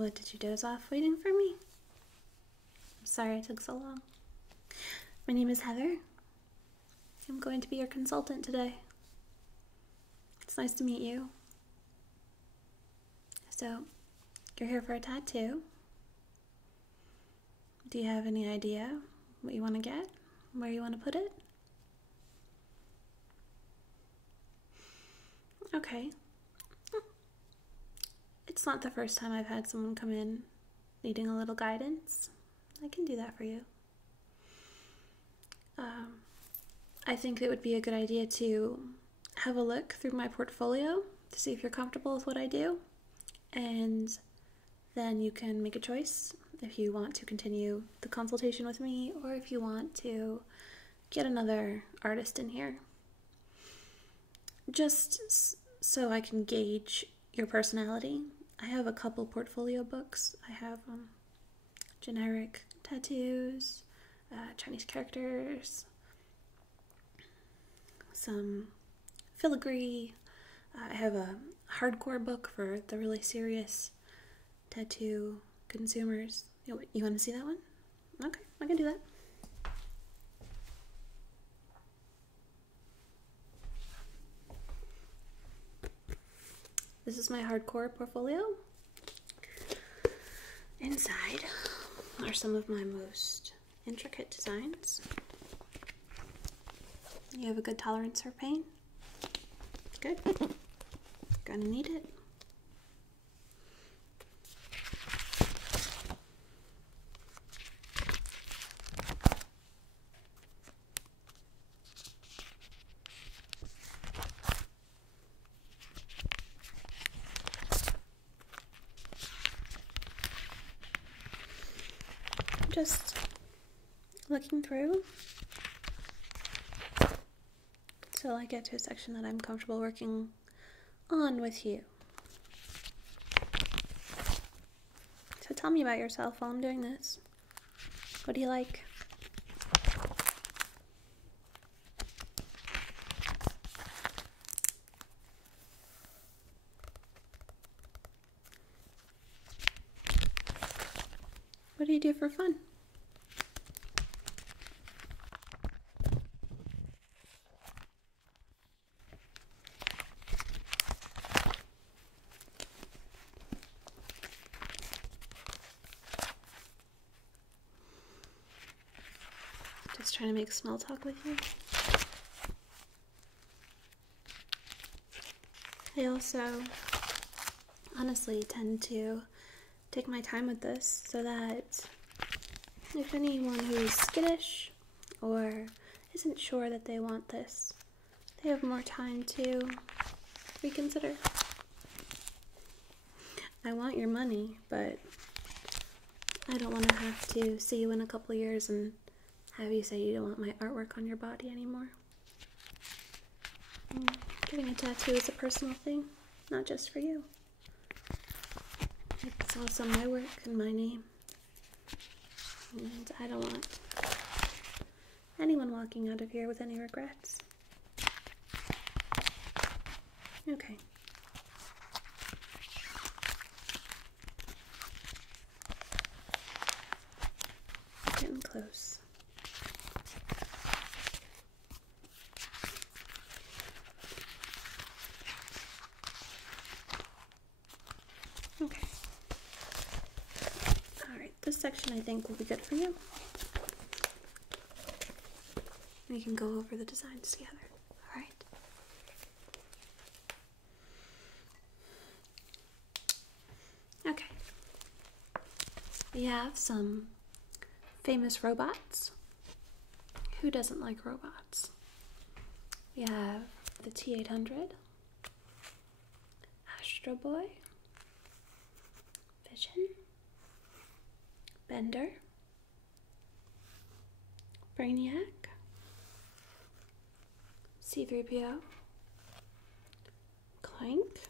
What, did you doze off waiting for me? I'm sorry it took so long. My name is Heather. I'm going to be your consultant today. It's nice to meet you. So, you're here for a tattoo. Do you have any idea what you want to get? Where you want to put it? Okay. It's not the first time I've had someone come in needing a little guidance. I can do that for you. I think it would be a good idea to have a look through my portfolio to see if you're comfortable with what I do, and then you can make a choice if you want to continue the consultation with me or if you want to get another artist in here. Just so I can gauge your personality, I have a couple portfolio books. I have generic tattoos, Chinese characters, some filigree. I have a hardcore book for the really serious tattoo consumers. You want to see that one? Okay, I can do that. This is my hardcore portfolio. Inside are some of my most intricate designs. You have a good tolerance for pain? Good. Gonna need it. Just looking through till I get to a section that I'm comfortable working on with you. So tell me about yourself while I'm doing this. What do you like? What do you do for fun? Just trying to make small talk with you. I also honestly tend to take my time with this so that if anyone who's skittish or isn't sure that they want this, they have more time to reconsider. I want your money, but I don't want to have to see you in a couple years and have you say you don't want my artwork on your body anymore. Getting a tattoo is a personal thing, not just for you. It's also my work and my name. And I don't want anyone walking out of here with any regrets. Okay. Getting close. Okay. Alright, this section I think will be good for you. We can go over the designs together. Alright. Okay. We have some famous robots. Who doesn't like robots? We have the T-800, Astro Boy, Vision, Bender, Brainiac, C-3PO, Clank,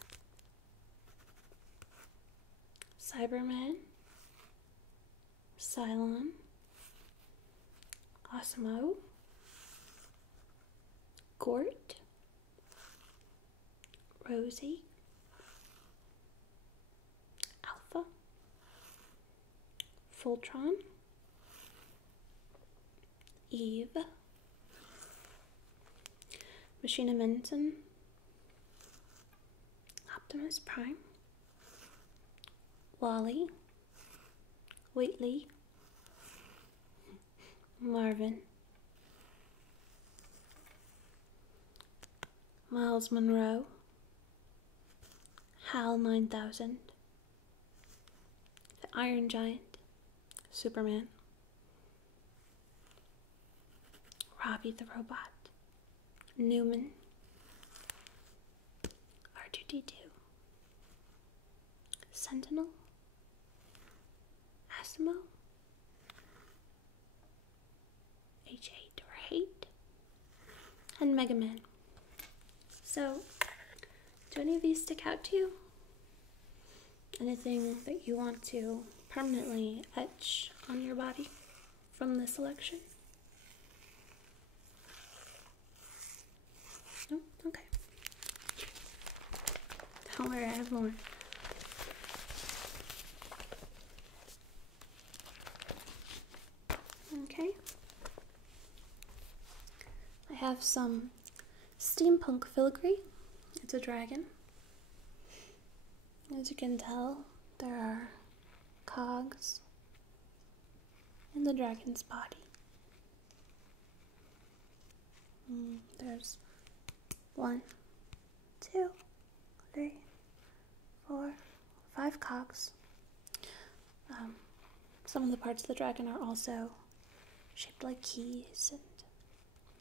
Cyberman, Cylon, Osmo, Gort, Rosie, Alpha, Fultron, Eve, Machina Menton, Optimus Prime, Wally, Whately, Marvin, Miles Monroe, Hal 9000, the Iron Giant, Superman, Robbie the Robot, Newman, R2-D2, Sentinel, Asimo, H8 or Hate, and Mega Man. So, do any of these stick out to you? Anything that you want to permanently etch on your body from this selection? No? Okay. Don't worry, I have more. Okay. I have some steampunk filigree. It's a dragon. As you can tell, there are cogs in the dragon's body. There's 1, 2, 3, 4, 5 cogs. Some of the parts of the dragon are also shaped like keys, and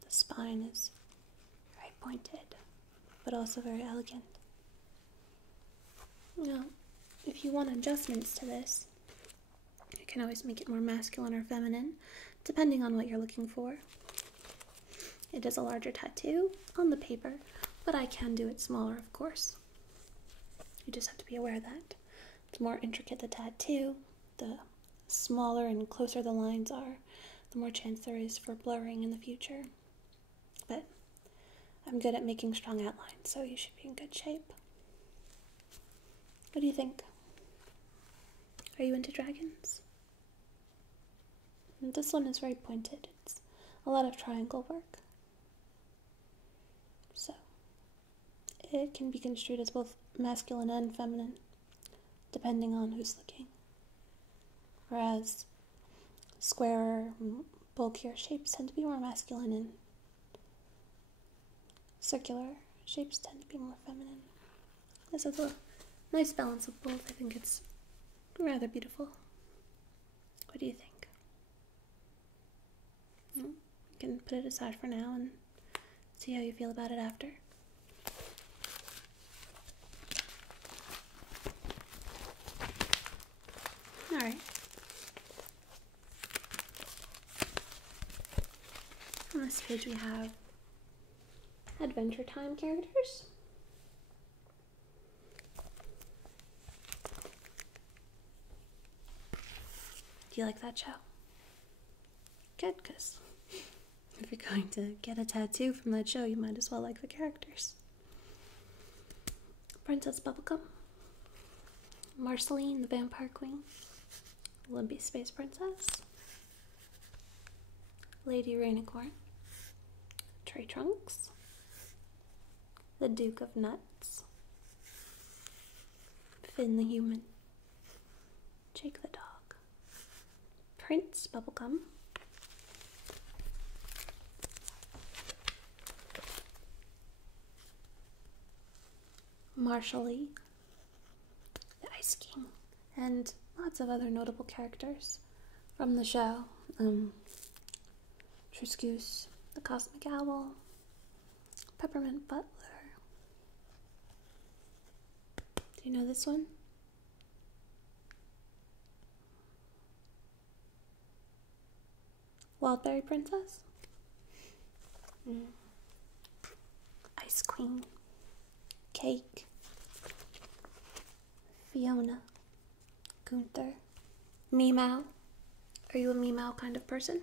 the spine is very pointed, but also very elegant. Now, if you want adjustments to this, you can always make it more masculine or feminine, depending on what you're looking for. It is a larger tattoo on the paper, but I can do it smaller, of course. You just have to be aware that the more intricate the tattoo, the smaller and closer the lines are, the more chance there is for blurring in the future. But I'm good at making strong outlines, so you should be in good shape. What do you think? Are you into dragons? And this one is very pointed. It's a lot of triangle work. So, it can be construed as both masculine and feminine, depending on who's looking. Whereas squarer, bulkier shapes tend to be more masculine, and circular shapes tend to be more feminine. This is a nice balance of both. I think it's rather beautiful. What do you think? You can put it aside for now and see how you feel about it after. Alright. On this page we have Adventure Time characters. Do you like that show? Good, because if you're going to get a tattoo from that show, you might as well like the characters. Princess Bubblegum, Marceline the Vampire Queen, Olympia Space Princess, Lady Rainicorn, Trey Trunks, the Duke of Nuts, Finn the Human, Jake the Dog, Prince Bubblegum, Marshall Lee, the Ice King, and lots of other notable characters from the show. Triscoose, the Cosmic Owl, Peppermint Butler. Do you know this one? Wildberry Princess, Ice Queen, Cake, Fiona, Gunther, Meow. Are you a Meow kind of person?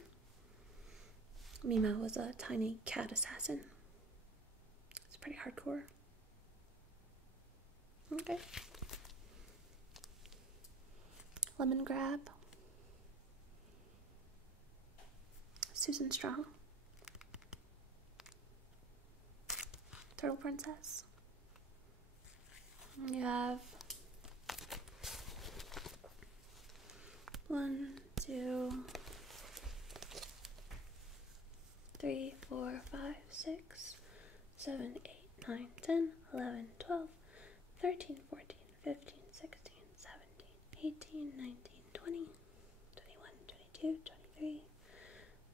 Meow was a tiny cat assassin. It's pretty hardcore. Okay. Lemon Grab, Susan Strong. Turtle Princess. You have 1, 2, 3, 4, 5, 6, 7, 8, 9, 10, 11, 12, 13, 14, 15, 16, 17, 18, 19, 20, 21, 22, 23,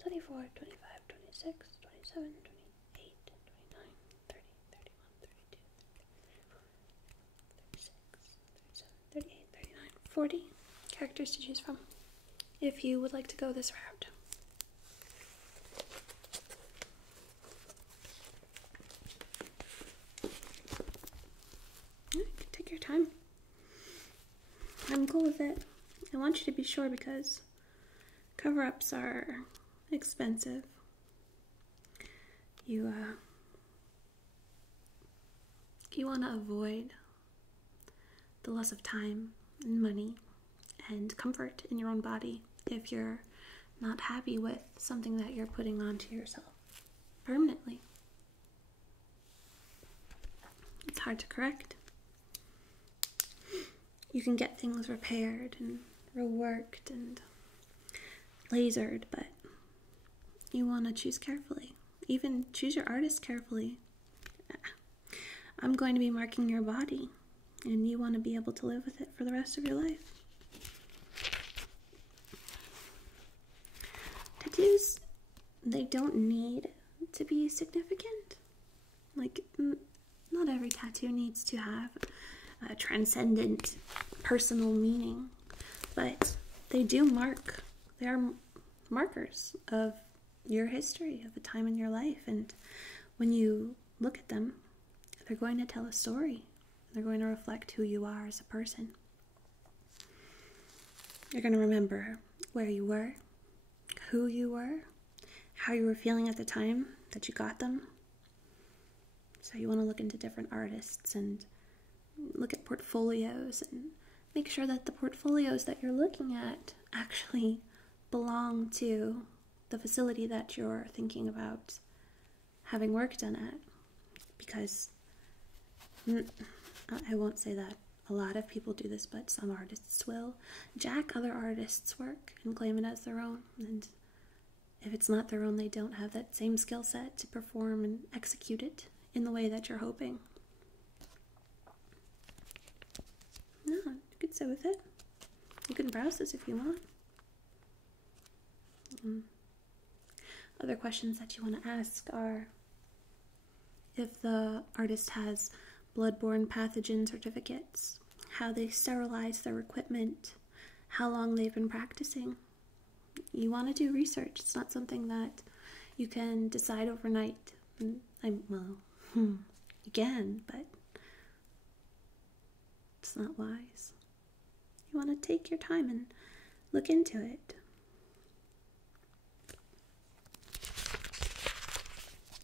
24, 25, 26, 27, 28, 29, 30, 31, 32, 36, 37, 38, 39, 40 characters to choose from if you would like to go this route. You can take your time. I'm cool with it. I want you to be sure because cover-ups are expensive. You want to avoid the loss of time and money and comfort in your own body if you're not happy with something that you're putting onto yourself permanently. It's hard to correct. You can get things repaired and reworked and lasered, but you want to choose carefully. Even choose your artist carefully. I'm going to be marking your body, and you want to be able to live with it for the rest of your life. Tattoos, they don't need to be significant. Like, not every tattoo needs to have a transcendent personal meaning, but they do mark. They are markers of your history, of a time in your life, and when you look at them, they're going to tell a story. They're going to reflect who you are as a person. You're going to remember where you were, who you were, how you were feeling at the time that you got them. So you want to look into different artists and look at portfolios and make sure that the portfolios that you're looking at actually belong to the facility that you're thinking about having work done at. Because I won't say that a lot of people do this, but some artists will jack other artists' work and claim it as their own. And if it's not their own, they don't have that same skill set to perform and execute it in the way that you're hoping. No, you could sit with it. You can browse this if you want. Other questions that you want to ask are if the artist has bloodborne pathogen certificates, how they sterilize their equipment, how long they've been practicing. You want to do research. It's not something that you can decide overnight. You can, but it's not wise. You want to take your time and look into it.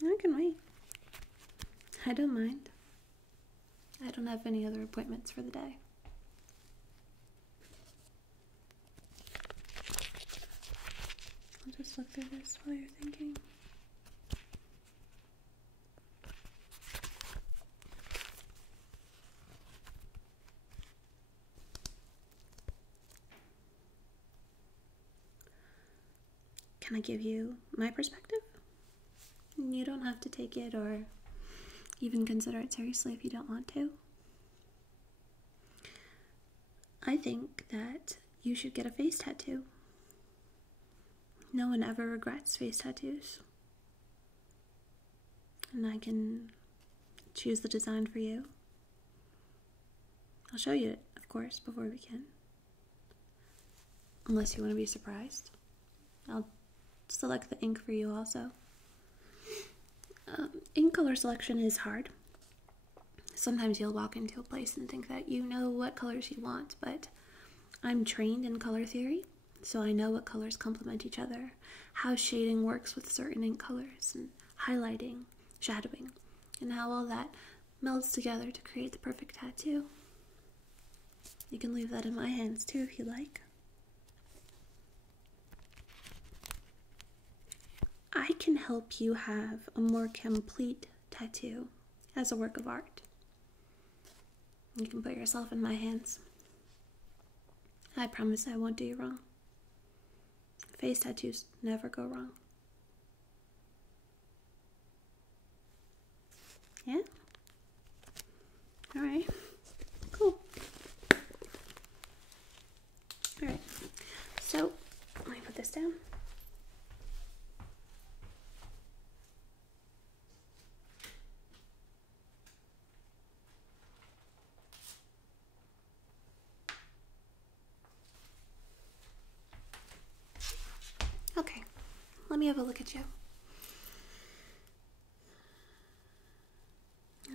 I can wait. I don't mind. I don't have any other appointments for the day. I'll just look through this while you're thinking. Can I give you my perspective? You don't have to take it or even consider it seriously if you don't want to. I think that you should get a face tattoo. No one ever regrets face tattoos. And I can choose the design for you. I'll show you it, of course, before we begin. Unless you want to be surprised. I'll select the ink for you also. Ink color selection is hard. Sometimes you'll walk into a place and think that you know what colors you want, but I'm trained in color theory, so I know what colors complement each other, how shading works with certain ink colors, and highlighting, shadowing, and how all that melds together to create the perfect tattoo. You can leave that in my hands too if you like. I can help you have a more complete tattoo as a work of art. You can put yourself in my hands. I promise I won't do you wrong. Face tattoos never go wrong. Yeah? Alright. Cool. Alright. So, let me put this down. Okay, let me have a look at you.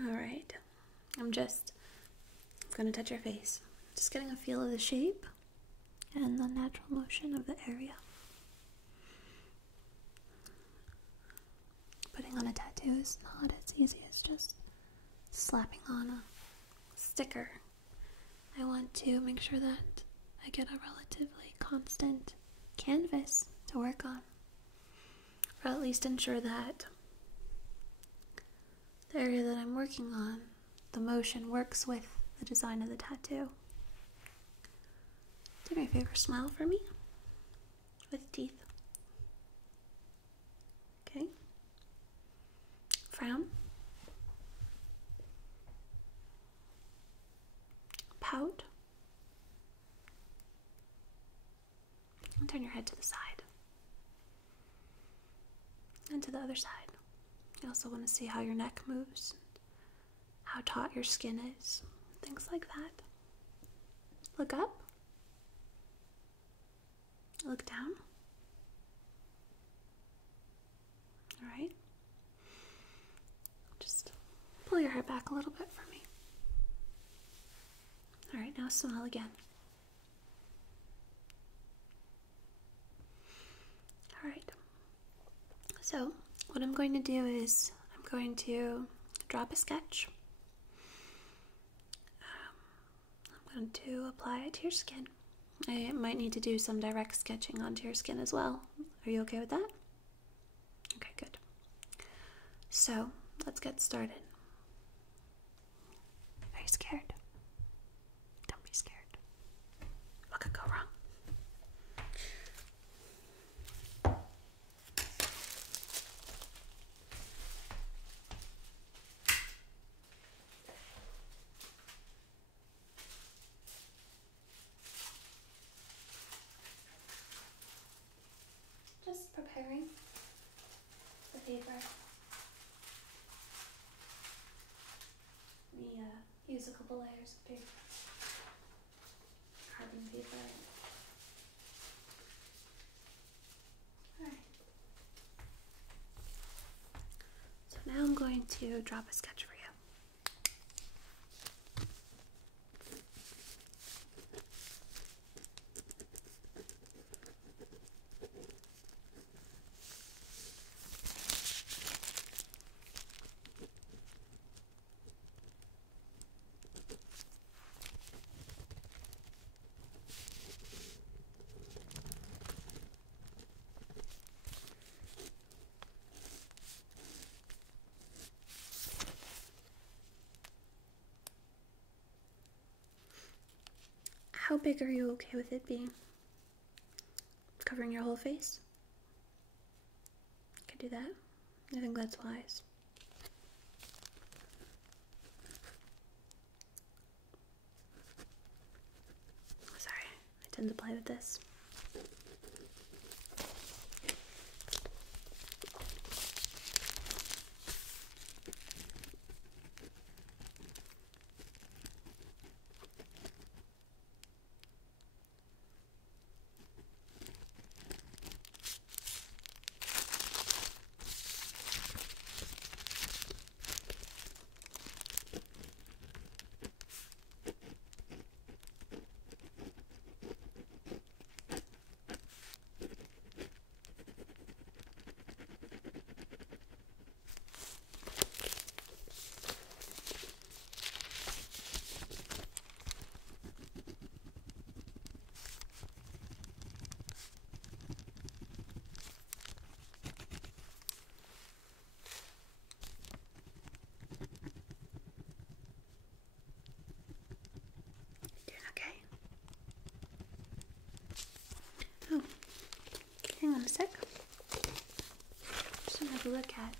Alright, I'm just going to touch your face. Just getting a feel of the shape and the natural motion of the area. Putting on a tattoo is not as easy as just slapping on a sticker. I want to make sure that I get a relatively constant canvas to work on, or at least ensure that the area that I'm working on, the motion works with the design of the tattoo. Do me a favor, smile for me with teeth. Okay. Frown. Pout. And turn your head to the side. And to the other side. You also want to see how your neck moves, how taut your skin is, things like that. Look up. Look down. Alright. Just pull your hair back a little bit for me. Alright, now smile again. Alright. So, what I'm going to do is I'm going to drop a sketch. I'm going to apply it to your skin. I might need to do some direct sketching onto your skin as well. Are you okay with that? Okay, good. So, let's get started. Are you scared? Don't be scared. What could go wrong? Just preparing the paper. We use a couple layers of paper. Carbon paper. Alright. So now I'm going to drop a sketch for you. How big are you okay with it being? Covering your whole face? Could do that. I think that's wise. Sorry, I tend to play with this. take a look at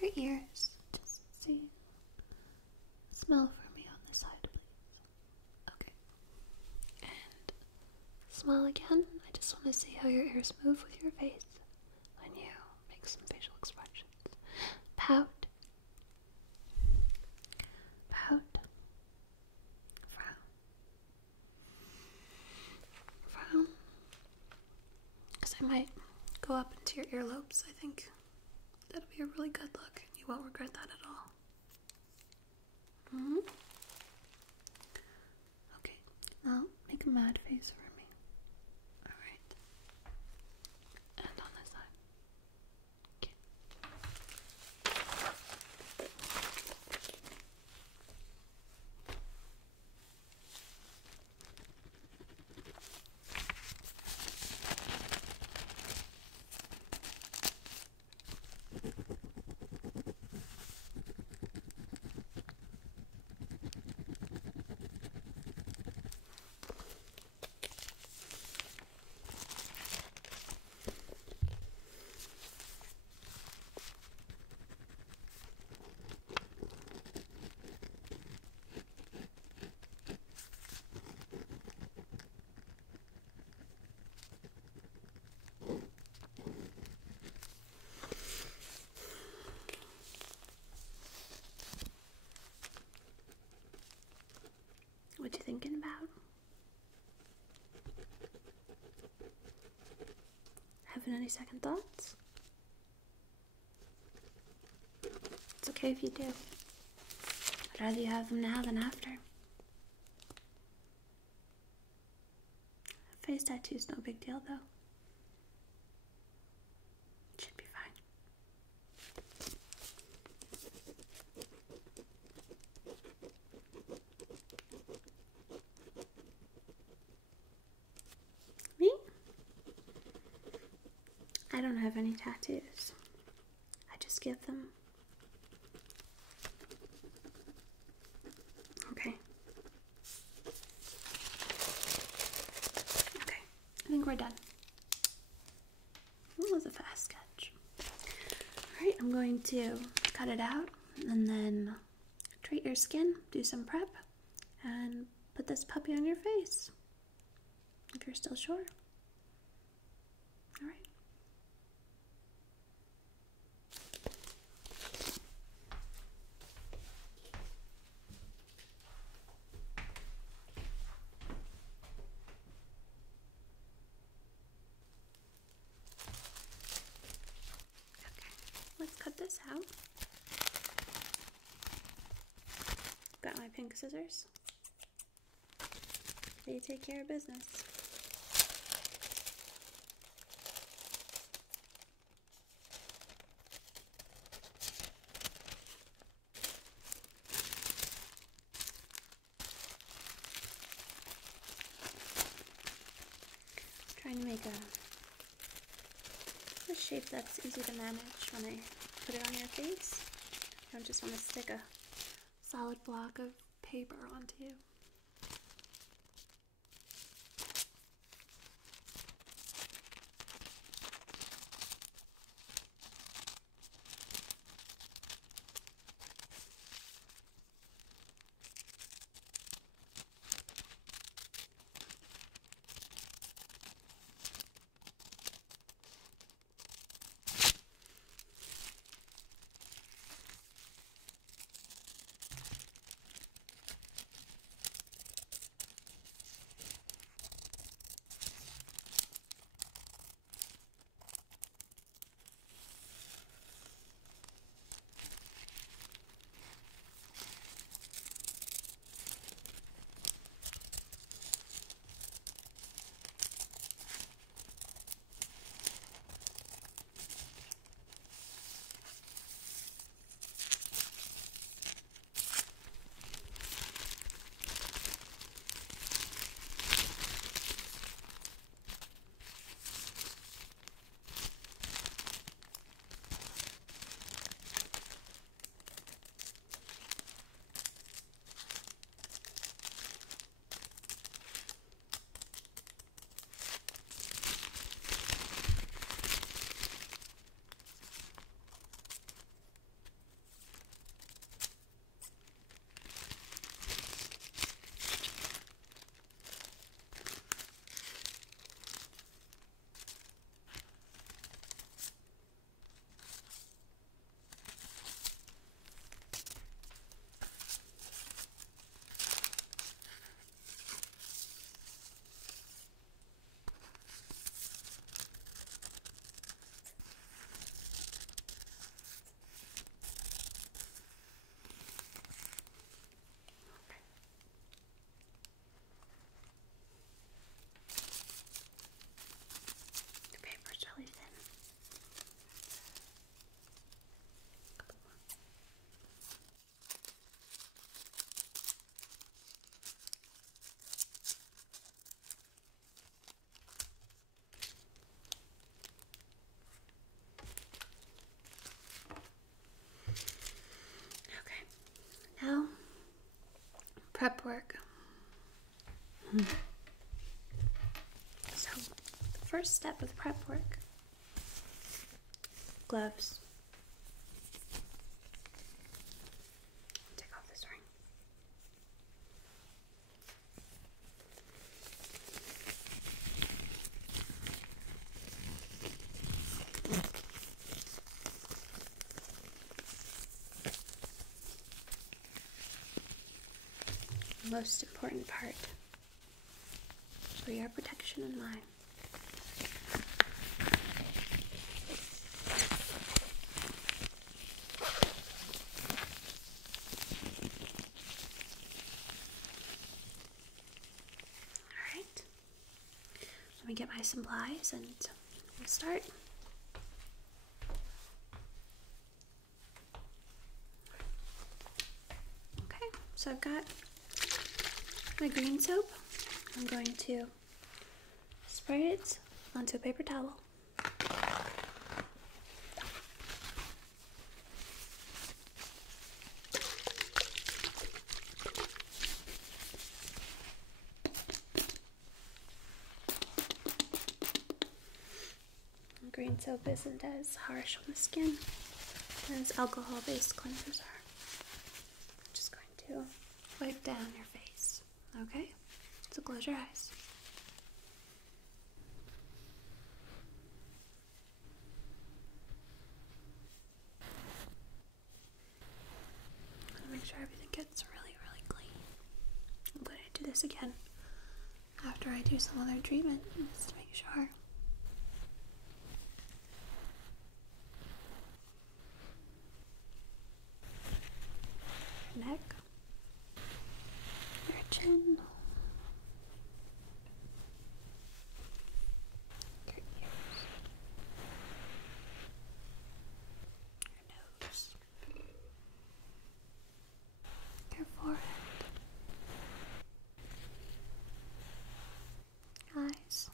your ears. Just see. Smell for me on this side, please. Okay. And smell again. I just want to see how your ears move with your face when you make some facial expressions. Pout. Pout. Frown. Frown. Because I might go up into your earlobes. I think that'll be a really good look. You won't regret that at all. Okay, now make a mad face for me. Alright. And on this side. Okay. What you thinking about? Having any second thoughts? It's okay if you do. I'd rather you have them now than after. Face tattoo's no big deal, though. It should be fine. Me? I don't have any tattoos. I just give them. Okay. Okay, I think we're done. That was a fast sketch. Alright, I'm going to cut it out and then treat your skin, do some prep, and put this puppy on your face. If you're still sure. Alright. Let's cut this out. Got my pink scissors. They take care of business. Trying to make a shape that's easy to manage when I put it on your face. I don't just want to stick a solid block of paper onto you. prep work. So, the first step of prep work, gloves. Take off this ring. The most important part for your protection and mine. Alright, let me get my supplies and we'll start. Okay, so I've got my green soap. I'm going to spray it onto a paper towel. Green soap isn't as harsh on the skin as alcohol-based cleansers are. I'm just going to wipe down your face, okay? So close your eyes. Make sure everything gets really, really clean. I'm going to do this again after I do some other treatment, just to make sure. Your neck, your chin, your ears, your nose, your forehead, eyes,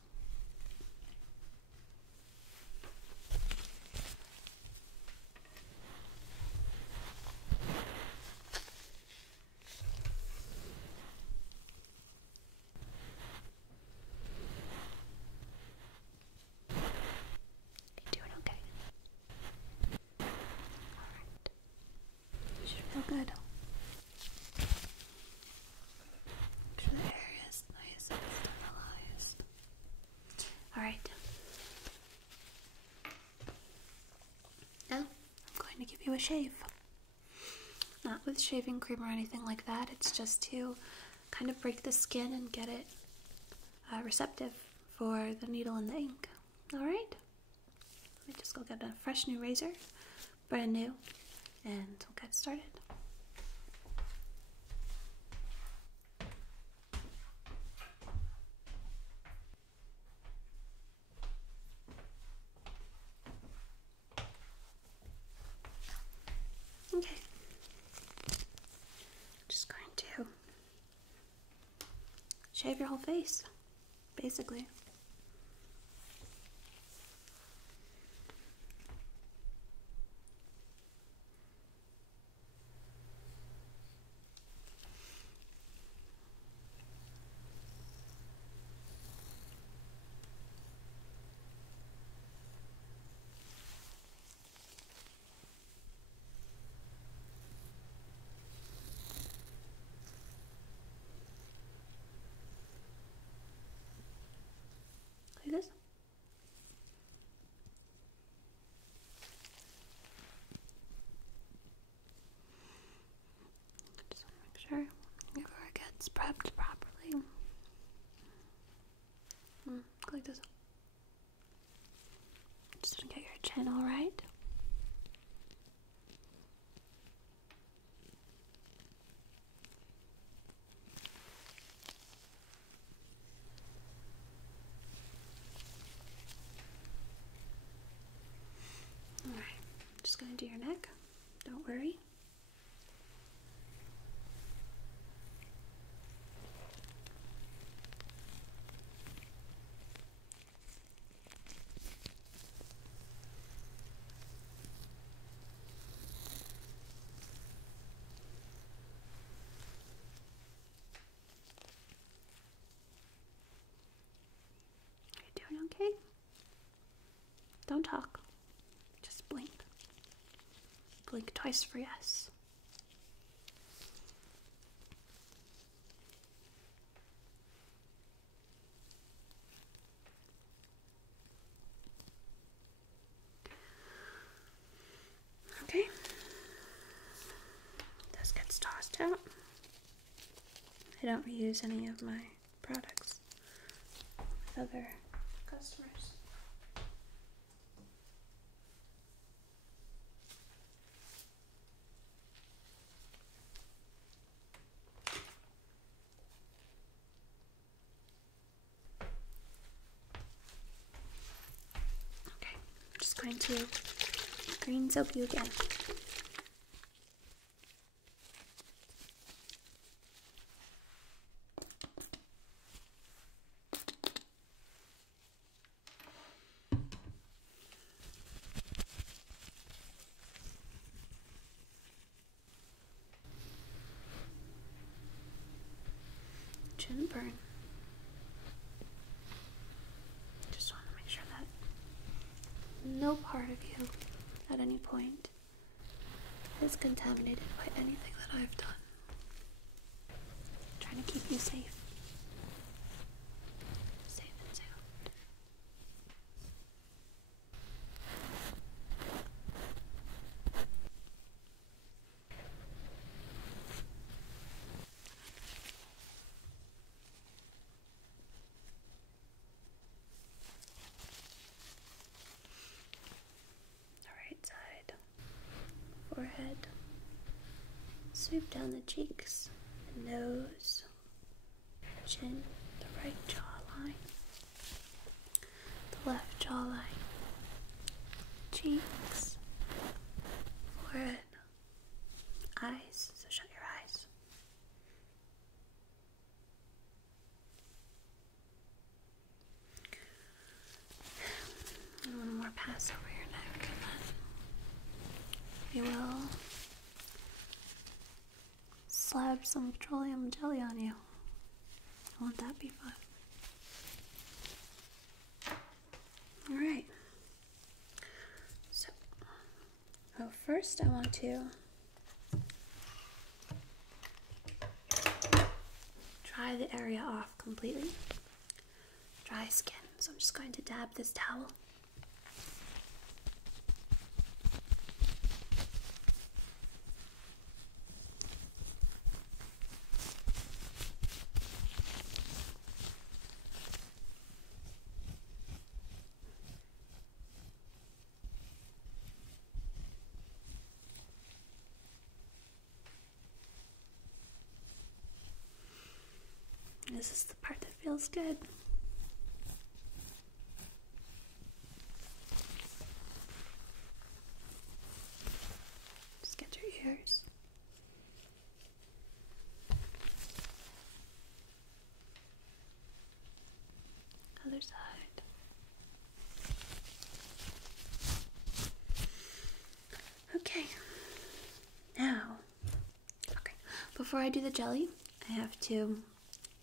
you doing okay? Alright. You should feel good. Make sure the area is nice and sterilized. Alright. Now, I'm going to give you a shave. Not with shaving cream or anything like that. It's just to kind of break the skin and get it receptive for the needle and the ink. Alright? Let me just go get a fresh new razor, brand new, and we'll get started. Okay. I'm just going to shave your whole face, basically. Okay? Don't talk. Just blink. Blink twice for yes. Okay. This gets tossed out. I don't reuse any of my products with other customers. Okay, I'm just going to green soap you again. Shouldn't burn. Just want to make sure that no part of you at any point is contaminated by anything that I've done. I'm trying to keep you safe. Safe and sound. Side, forehead, sweep down the cheeks, the nose, chin, the right jawline, the left jawline, cheeks, forehead, eyes, so shut your eyes. And one more pass over your neck, and then we will slab some petroleum jelly on you. Won't that be fun? Alright. So, first I want to dry the area off completely. Dry skin. So I'm just going to dab this towel. This is the part that feels good. Just get your ears. Other side. Okay. Now, before I do the jelly, I have to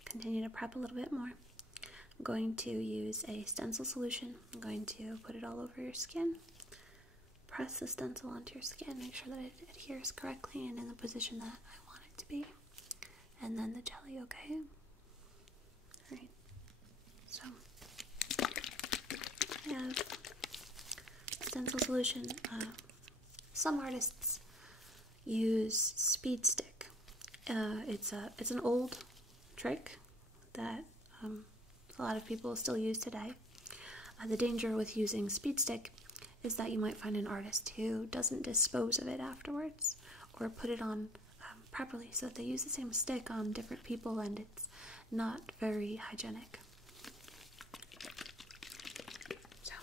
continue to prep a little bit more. I'm going to use a stencil solution. I'm going to put it all over your skin. Press the stencil onto your skin, make sure that it adheres correctly and in the position that I want it to be. And then the jelly, okay? Alright. So, I have stencil solution. Some artists use speed stick. It's an old trick that a lot of people still use today. The danger with using speed stick is that you might find an artist who doesn't dispose of it afterwards or put it on properly, so that they use the same stick on different people and it's not very hygienic. So,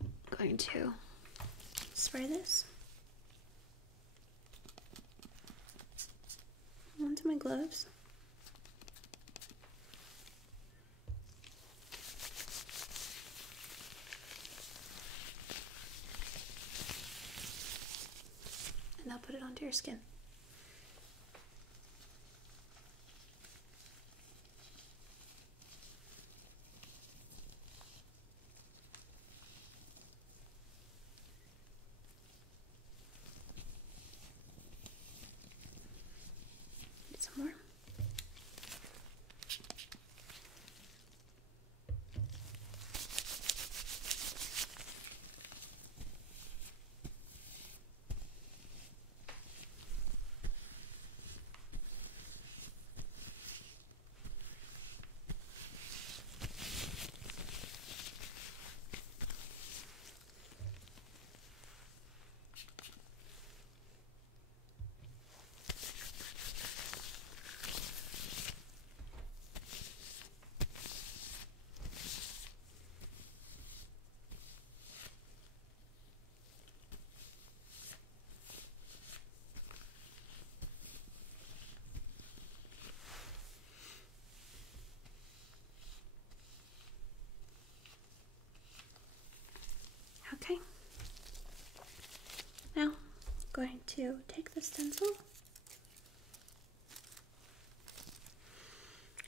I'm going to spray this onto my gloves. And I'll put it onto your skin. to take the stencil.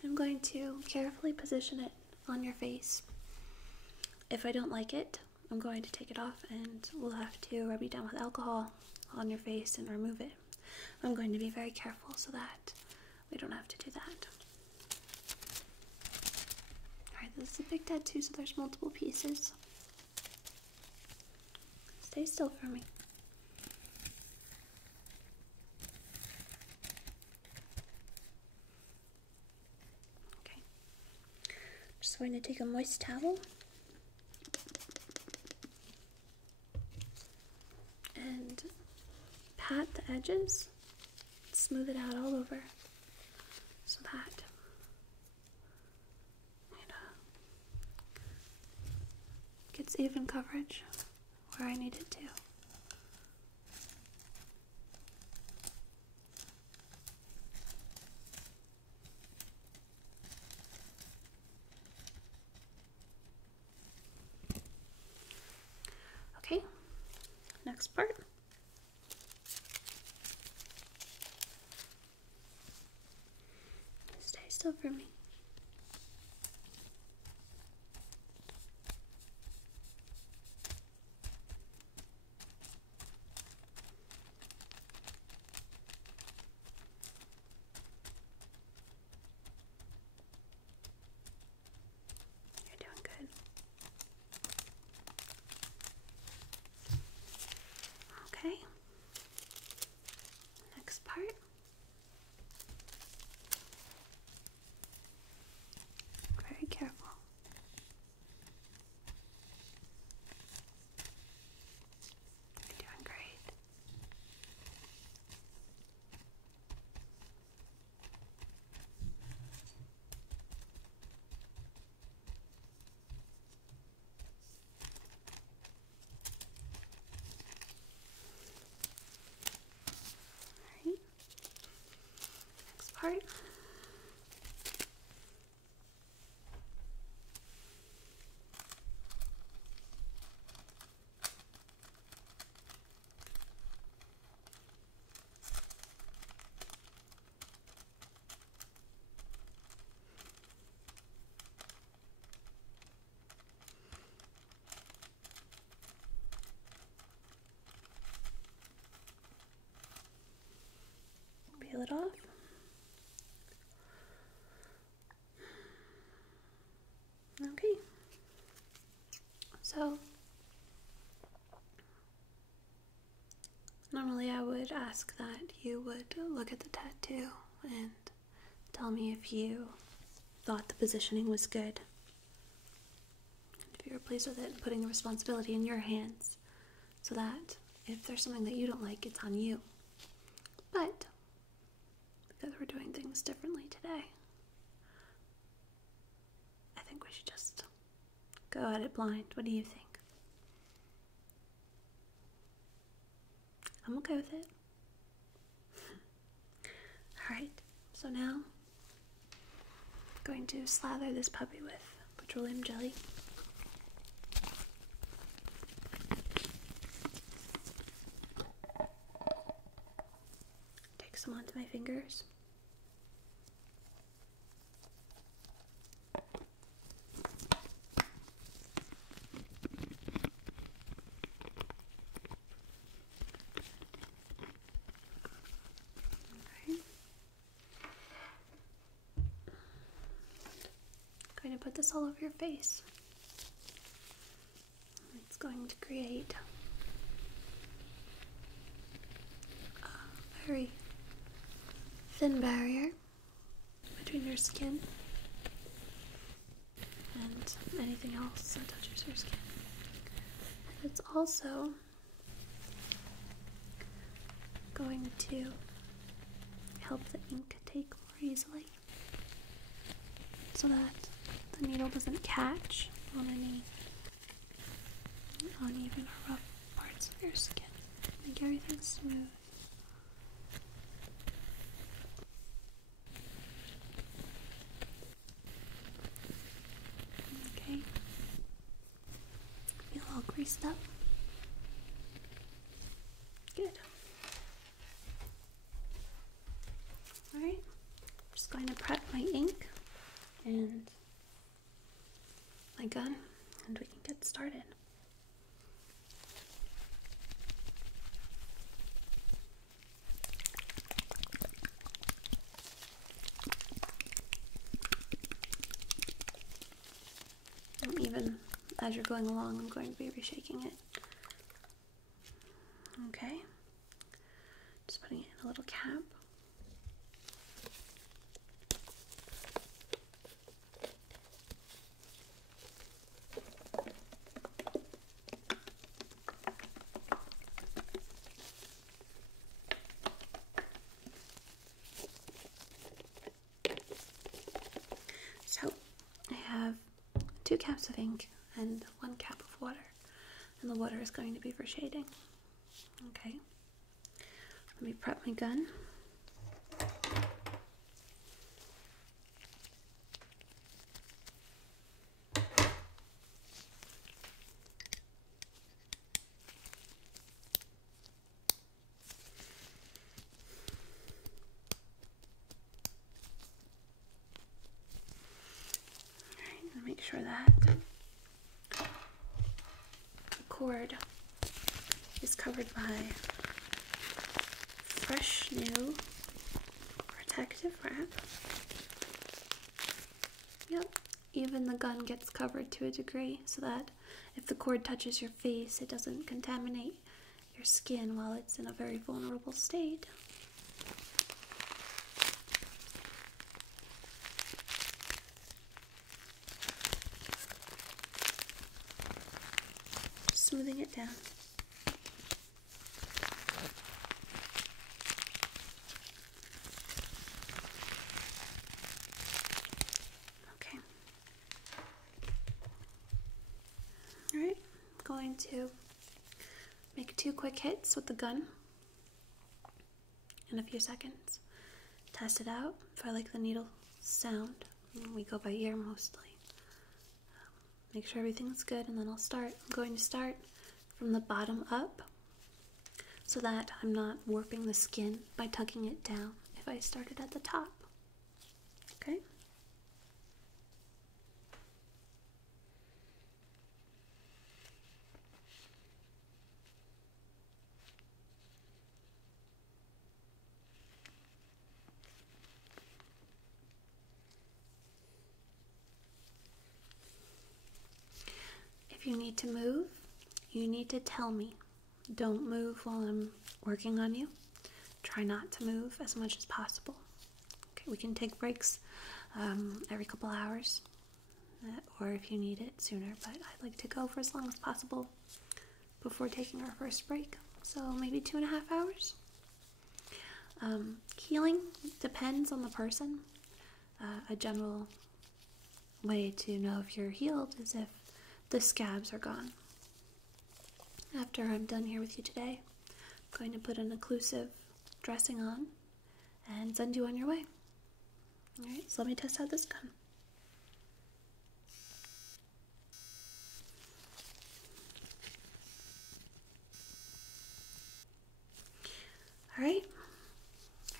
I'm going to carefully position it on your face. If I don't like it, I'm going to take it off and we'll have to rub you down with alcohol on your face and remove it. I'm going to be very careful so that we don't have to do that. Alright, this is a big tattoo, so there's multiple pieces. Stay still for me. Okay. I'm just going to take a moist towel and pat the edges, smooth it out all over so that it gets even coverage where I need it to. Okay, next part. Stay still for me. You're doing good. Okay. Next part. Very careful. You're doing great. Alright. Next part. Peel it off. Okay. So, normally I would ask that you would look at the tattoo and tell me if you thought the positioning was good. If you were pleased with it, putting the responsibility in your hands so that if there's something that you don't like, it's on you. But because we're doing things differently today, I think we should just go at it blind. What do you think? I'm okay with it. Alright, so now I'm going to slather this puppy with petroleum jelly. Take some onto my fingers. Going to put this all over your face. It's going to create a very thin barrier between your skin and anything else that touches your skin. And it's also going to help the ink take more easily so that the needle doesn't catch on any uneven or rough parts of your skin. Make everything smooth. Okay. Feel all greased up. Good. going to prep my ink and my gun, and we can get started. Even as you're going along, I'm going to be reshaking it. Okay, just putting it in a little cap. So I have 2 caps of ink and 1 cap of water, and the water is going to be for shading. Okay, let me prep my gun. Make sure that the cord is covered by fresh new protective wrap. Yep, even the gun gets covered to a degree so that if the cord touches your face, it doesn't contaminate your skin while it's in a very vulnerable state. Smoothing it down. Okay. Alright, I'm going to make 2 quick hits with the gun in a few seconds. Test it out if I like the needle sound. We go by ear mostly. Make sure everything's good, and then I'll start. I'm going to start from the bottom up so that I'm not warping the skin by tucking it down if I started at the top. Okay? If you need to move, you need to tell me. Don't move while I'm working on you. Try not to move as much as possible. Okay, we can take breaks every couple hours, or if you need it sooner, but I'd like to go for as long as possible before taking our first break. So maybe 2.5 hours. Healing depends on the person. A general way to know if you're healed is if the scabs are gone. After I'm done here with you today, I'm going to put an occlusive dressing on and send you on your way. Alright, so let me test out this gun. Alright,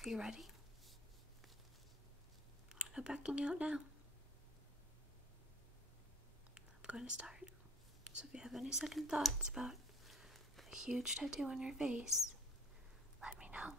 are you ready? No backing out now. I'm going to start. So if you have any second thoughts about a huge tattoo on your face, let me know.